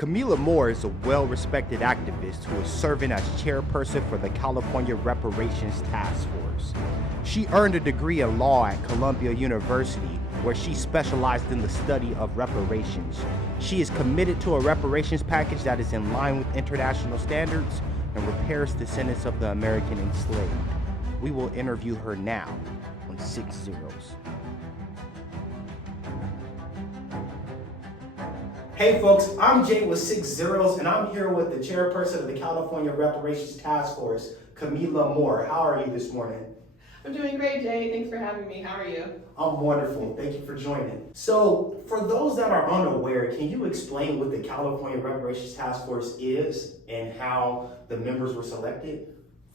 Kamilah Moore is a well-respected activist who is serving as chairperson for the California Reparations Task Force. She earned a degree in law at Columbia University, where she specialized in the study of reparations. She is committed to a reparations package that is in line with international standards and repairs descendants of the American enslaved. We will interview her now on 6 Zeros. Hey folks, I'm Jay with 6 Zeros, and I'm here with the chairperson of the California Reparations Task Force, Kamilah Moore. How are you this morning? I'm doing great, Jay. Thanks for having me. How are you? I'm wonderful. Thank you for joining. So, for those that are unaware, can you explain what the California Reparations Task Force is and how the members were selected?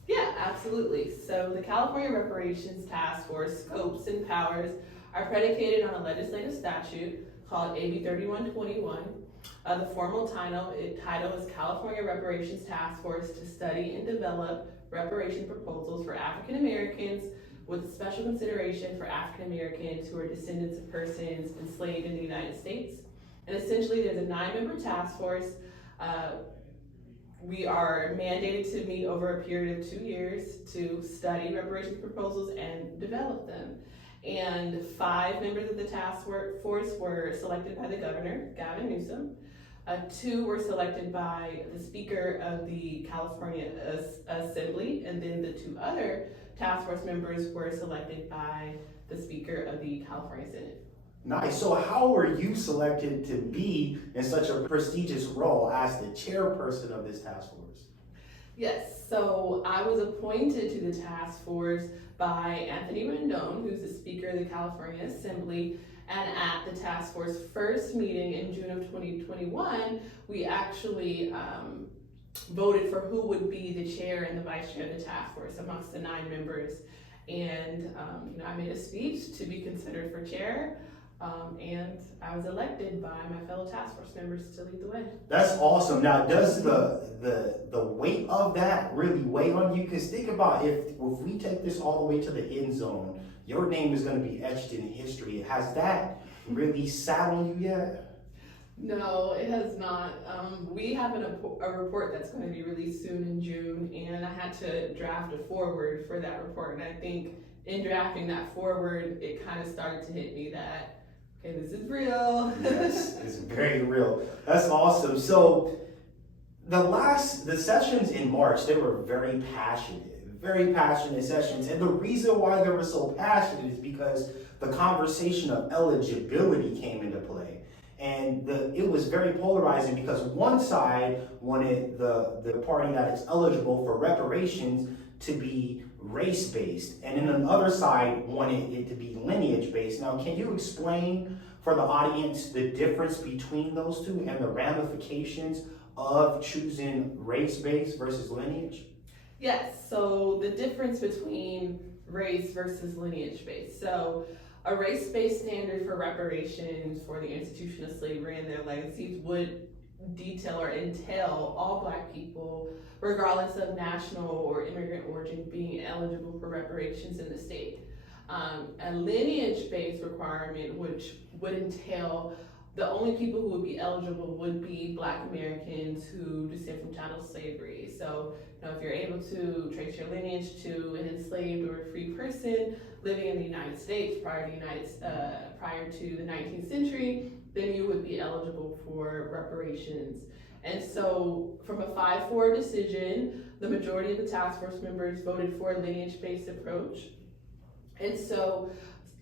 Yeah, absolutely. So the California Reparations Task Force scopes and powers are predicated on a legislative statute called AB 3121. The formal title is California Reparations Task Force to study and develop reparation proposals for African Americans with special consideration for African Americans who are descendants of persons enslaved in the United States. And essentially there's a 9-member task force. We are mandated to meet over a period of 2 years to study reparations proposals and develop them. And 5 members of the task force were selected by the governor, Gavin Newsom. 2 were selected by the Speaker of the California Assembly, and then the 2 other task force members were selected by the Speaker of the California Senate. Nice. So how were you selected to be in such a prestigious role as the chairperson of this task force? Yes, so I was appointed to the task force by Anthony Rendon, who's the Speaker of the California Assembly. And at the task force first meeting in June of 2021, we actually voted for who would be the chair and the vice chair of the task force amongst the 9 members. And I made a speech to be considered for chair. And I was elected by my fellow task force members to lead the way. That's awesome. Now, does the weight of that really weigh on you? Because think about if we take this all the way to the end zone, your name is going to be etched in history. Has that really sat on you yet? No, it has not. We have a report that's going to be released soon in June, and I had to draft a foreword for that report. And I think in drafting that foreword, it kind of started to hit me that, okay, this is real. Yes, it's very real. That's awesome. So the sessions in March, they were very passionate sessions. And the reason why they were so passionate is because the conversation of eligibility came into play. And it was very polarizing because one side wanted the party that is eligible for reparations to be race-based, and then the other side wanted it to be lineage-based. Now, can you explain for the audience the difference between those two and the ramifications of choosing race-based versus lineage? Yes, so the difference between race versus lineage-based. So a race-based standard for reparations for the institution of slavery and their legacies would detail or entail all Black people, regardless of national or immigrant origin, being eligible for reparations in the state. A lineage-based requirement, which would entail the only people who would be eligible would be Black Americans who descend from chattel slavery. So, if you're able to trace your lineage to an enslaved or a free person living in the United States prior to the 19th century, then you would be eligible for reparations. And so, from a 5-4 decision, the majority of the task force members voted for a lineage-based approach. And so,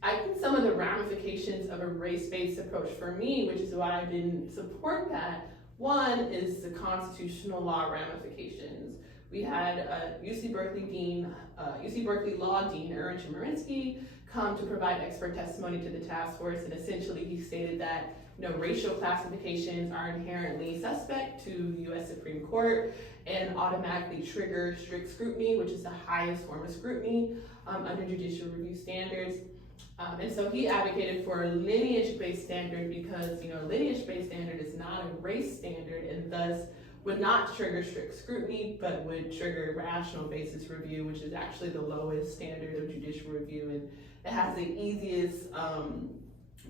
I think some of the ramifications of a race-based approach for me, which is why I didn't support that, one is the constitutional law ramifications. We had UC Berkeley Law Dean Erwin Chemerinsky come to provide expert testimony to the task force, and essentially he stated that racial classifications are inherently suspect to the U.S. Supreme Court and automatically trigger strict scrutiny, which is the highest form of scrutiny under judicial review standards. And so he advocated for a lineage-based standard because, a lineage-based standard is not a race standard and thus would not trigger strict scrutiny, but would trigger rational basis review, which is actually the lowest standard of judicial review. And it has the easiest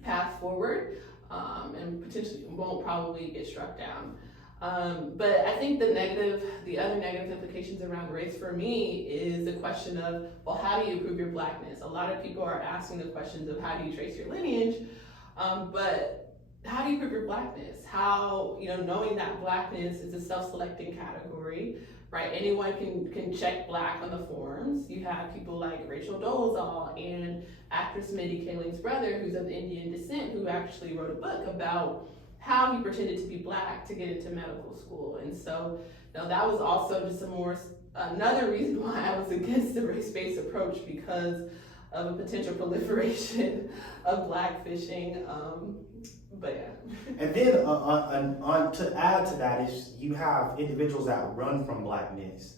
path forward and potentially won't probably get struck down. But I think the other negative implications around race for me is the question of, well, how do you prove your Blackness? A lot of people are asking the questions of how do you trace your lineage, but how do you prove your Blackness? How, knowing that Blackness is a self-selecting category, right? Anyone can check Black on the forms. You have people like Rachel Dolezal and actress Mindy Kaling's brother, who's of Indian descent, who actually wrote a book about how he pretended to be Black to get into medical school. And so that was also just another reason why I was against the race-based approach, because of a potential proliferation of Blackfishing. But yeah. And then on to add to that is you have individuals that run from Blackness,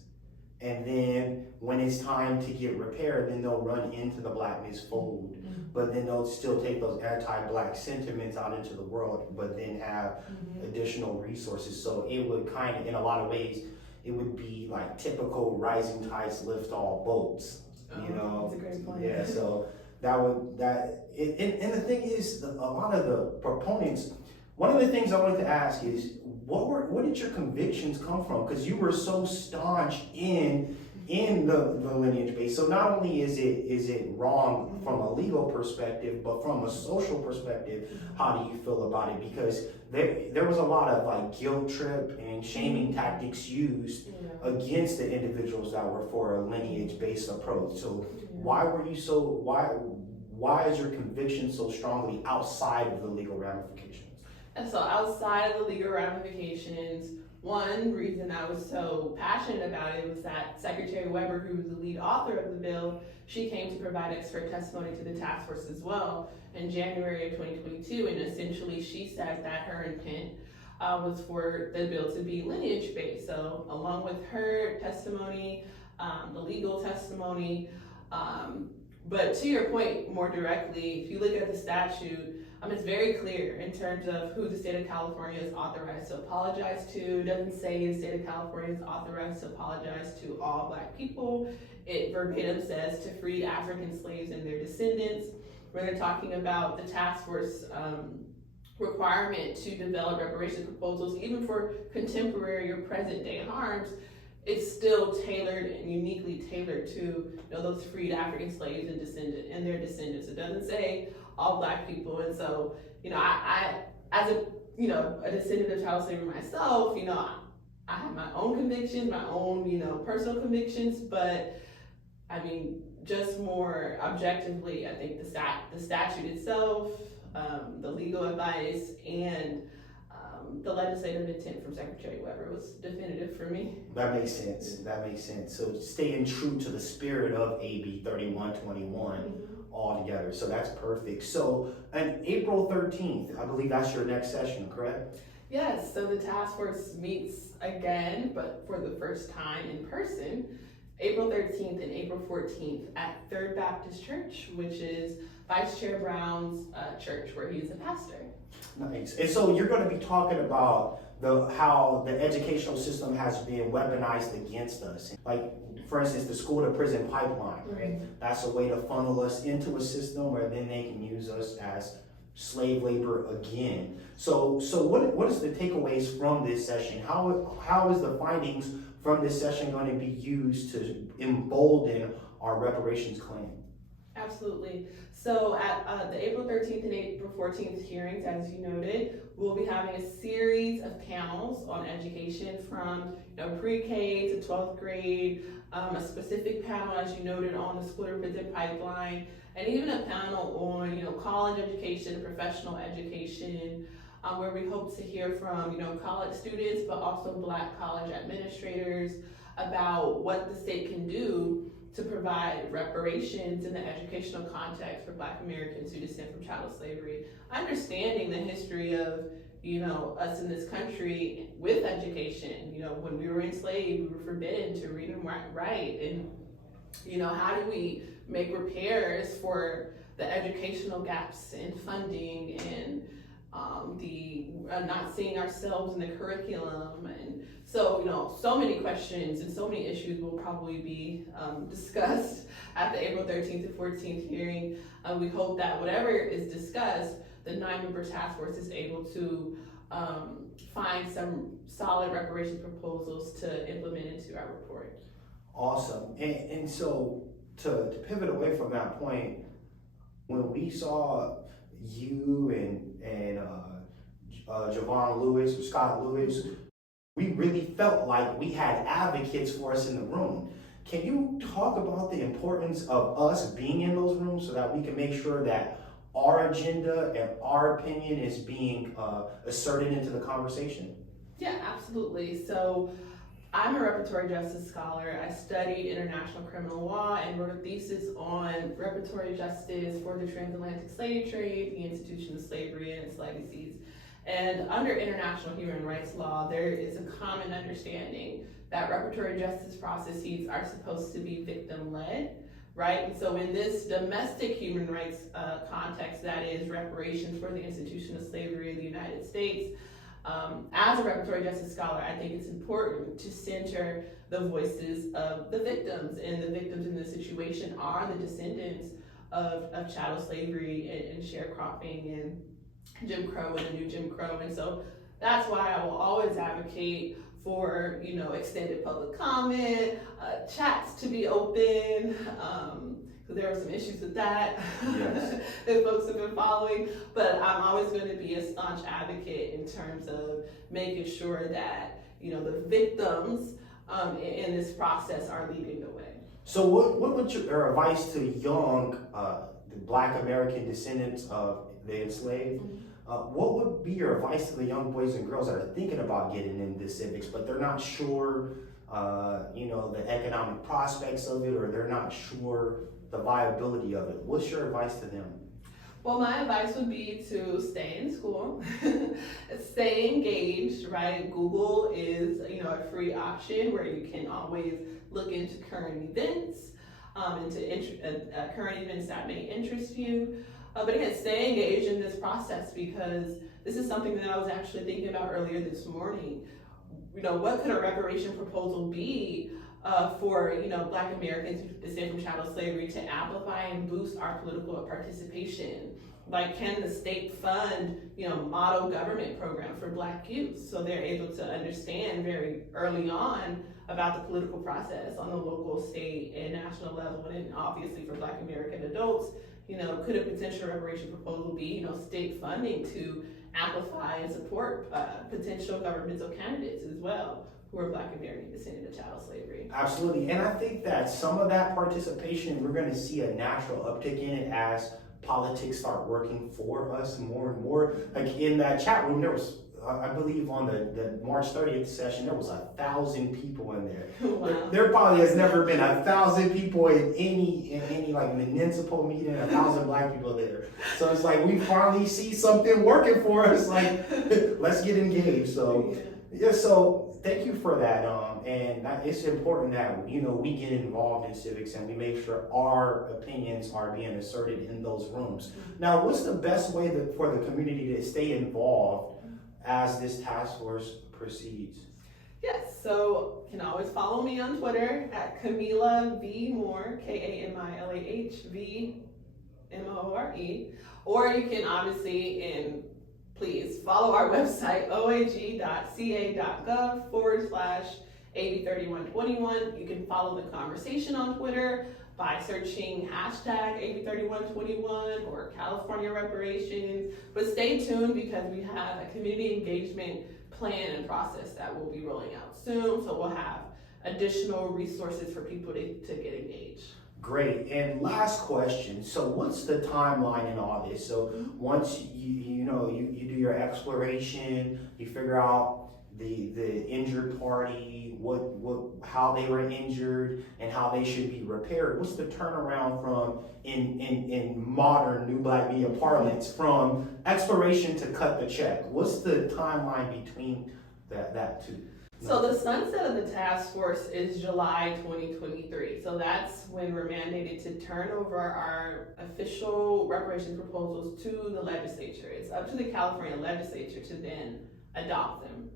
and then when it's time to get repaired, then they'll run into the Blackness fold, but then they'll still take those anti-Black sentiments out into the world, but then have additional resources. So it would kind of, in a lot of ways, it would be like typical rising tides lift all boats, That's a great point. Yeah, so and the thing is, a lot of the proponents, one of the things I wanted to ask is, what did your convictions come from? Because you were so staunch in the lineage base. So not only is it wrong from a legal perspective, but from a social perspective, how do you feel about it? Because there was a lot of like guilt trip and shaming tactics used against the individuals that were for a lineage based approach. So why is your conviction so strongly outside of the legal ramifications? And so outside of the legal ramifications, one reason I was so passionate about it was that Secretary Weber, who was the lead author of the bill, she came to provide expert testimony to the task force as well in January of 2022, and essentially she said that her intent was for the bill to be lineage-based. So along with her testimony, the legal testimony, but to your point more directly, if you look at the statute, it's very clear in terms of who the state of California is authorized to apologize to. It doesn't say the state of California is authorized to apologize to all Black people. It verbatim says to free African slaves and their descendants. Where they're talking about the task force requirement to develop reparations proposals, even for contemporary or present day harms, it's still tailored and uniquely tailored to those freed African slaves and their descendants. It doesn't say all Black people. And so, I as a descendant of child slavery myself, I have my own convictions, my own, personal convictions, but just more objectively, I think the statute itself, the legal advice, and the legislative intent from Secretary Weber was definitive for me. That makes sense. So staying true to the spirit of AB 3121 altogether. So that's perfect. So on April 13th, I believe that's your next session, correct? Yes, so the task force meets again, but for the first time in person, April 13th and April 14th at Third Baptist Church, which is Vice Chair Brown's church, where he's a pastor. Nice. And so you're going to be talking about how the educational system has been weaponized against us. Like, for instance, the school to prison pipeline, right? That's a way to funnel us into a system where then they can use us as slave labor again. So what is the takeaways from this session? How is the findings from this session going to be used to embolden our reparations claim? Absolutely. So at the April 13th and April 14th hearings, as you noted, we'll be having a series of panels on education from pre-K to 12th grade, a specific panel, as you noted, on the school to prison pipeline, and even a panel on college education, professional education, where we hope to hear from college students, but also Black college administrators about what the state can do to provide reparations in the educational context for Black Americans who descend from chattel slavery. Understanding the history of, us in this country with education. When we were enslaved, we were forbidden to read and write. And, how do we make repairs for the educational gaps in funding and the not seeing ourselves in the curriculum? And so, so many questions and so many issues will probably be discussed at the April 13th to 14th hearing. We hope that whatever is discussed, the 9-member task force is able to find some solid reparations proposals to implement into our report. Awesome. And so to pivot away from that point, when we saw you and Javon Lewis or Scott Lewis, we really felt like we had advocates for us in the room. Can you talk about the importance of us being in those rooms so that we can make sure that our agenda and our opinion is being asserted into the conversation? Yeah, absolutely. So I'm a reparatory justice scholar. I studied international criminal law and wrote a thesis on reparatory justice for the transatlantic slave trade, the institution of slavery and its legacies. And under international human rights law, there is a common understanding that reparatory justice processes are supposed to be victim-led, right? And so in this domestic human rights context, that is reparations for the institution of slavery in the United States, as a reparatory justice scholar, I think it's important to center the voices of the victims, and the victims in this situation are the descendants of chattel slavery and sharecropping and Jim Crow and the new Jim Crow. And so that's why I will always advocate for, extended public comment, chats to be open, because there are some issues with that. Yes. That folks have been following, but I'm always going to be a staunch advocate in terms of making sure that, the victims in this process are leading the way. So what would your advice to young the Black American descendants of the enslaved, what would be your advice to the young boys and girls that are thinking about getting into civics, but they're not sure, the economic prospects of it, or they're not sure the viability of it? What's your advice to them? Well, my advice would be to stay in school, stay engaged, right? Google is, a free option where you can always look into current events, current events that may interest you. But again, stay engaged in this process, because this is something that I was actually thinking about earlier this morning. What could a reparation proposal be for Black Americans who descend from chattel slavery to amplify and boost our political participation? Like, can the state fund model government program for Black youth so they're able to understand very early on about the political process on the local, state, and national level? And obviously for Black American adults, could a potential reparation proposal be, state funding to amplify and support potential governmental candidates as well who are Black American descendant of chattel slavery? Absolutely, and I think that some of that participation, we're going to see a natural uptick in it as politics start working for us more and more. Like in that chat room, there was, I believe on the March 30th session, there was 1,000 people in there. Wow. There probably has never been 1,000 people in any like municipal meeting, 1,000 Black people there. So it's like we finally see something working for us. Like, let's get engaged. So yeah, so thank you for that. And it's important that we get involved in civics and we make sure our opinions are being asserted in those rooms. Now, what's the best way for the community to stay involved as this task force proceeds? Yes, so you can always follow me on Twitter at Kamilah V Moore, Kamilahv More, or you can obviously, and please follow our website, oag.ca.gov/AB3121. You can follow the conversation on Twitter by searching hashtag AB3121 or California Reparations. But stay tuned, because we have a community engagement plan and process that will be rolling out soon. So we'll have additional resources for people to get engaged. Great. And last question. So what's the timeline in all this? So once you do your exploration, you figure out the injured party, how they were injured and how they should be repaired. What's the turnaround from in modern new Black media parlance from exploration to cut the check? What's the timeline between that two? So the sunset of the task force is July 2023. So that's when we're mandated to turn over our official reparations proposals to the legislature. It's up to the California legislature to then adopt them.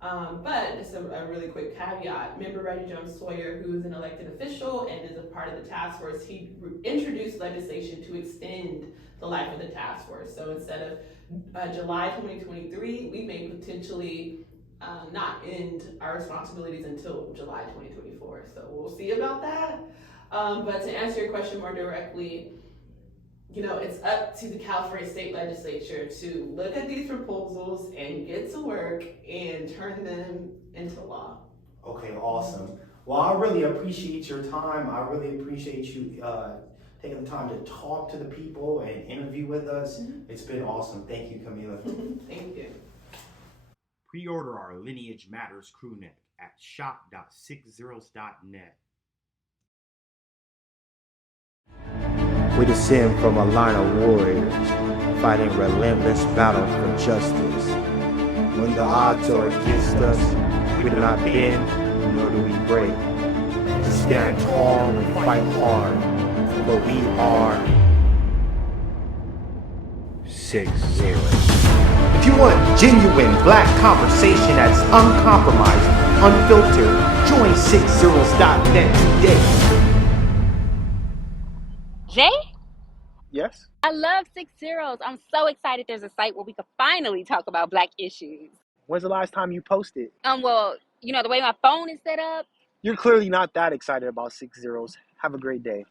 But it's a really quick caveat. Member Reggie Jones Sawyer, who is an elected official and is a part of the task force, he introduced legislation to extend the life of the task force. So instead of July 2023, we may potentially not end our responsibilities until July 2024. So we'll see about that. But to answer your question more directly, it's up to the California State Legislature to look at these proposals and get to work and turn them into law. Okay, awesome. Well, I really appreciate your time. I really appreciate you taking the time to talk to the people and interview with us. Mm-hmm. It's been awesome. Thank you, Kamilah. Thank you. Pre-order our Lineage Matters Crewneck at shop.60s.net. We descend from a line of warriors, fighting relentless battles for justice. When the odds are against us, we do not bend, nor do we break. We stand tall and fight hard, for we are 60. If you want genuine black conversation that's uncompromised, unfiltered, join 60s.net today. Jay? Yes? I love 60. I'm so excited there's a site where we could finally talk about black issues. When's the last time you posted? Well, the way my phone is set up. You're clearly not that excited about 60. Have a great day.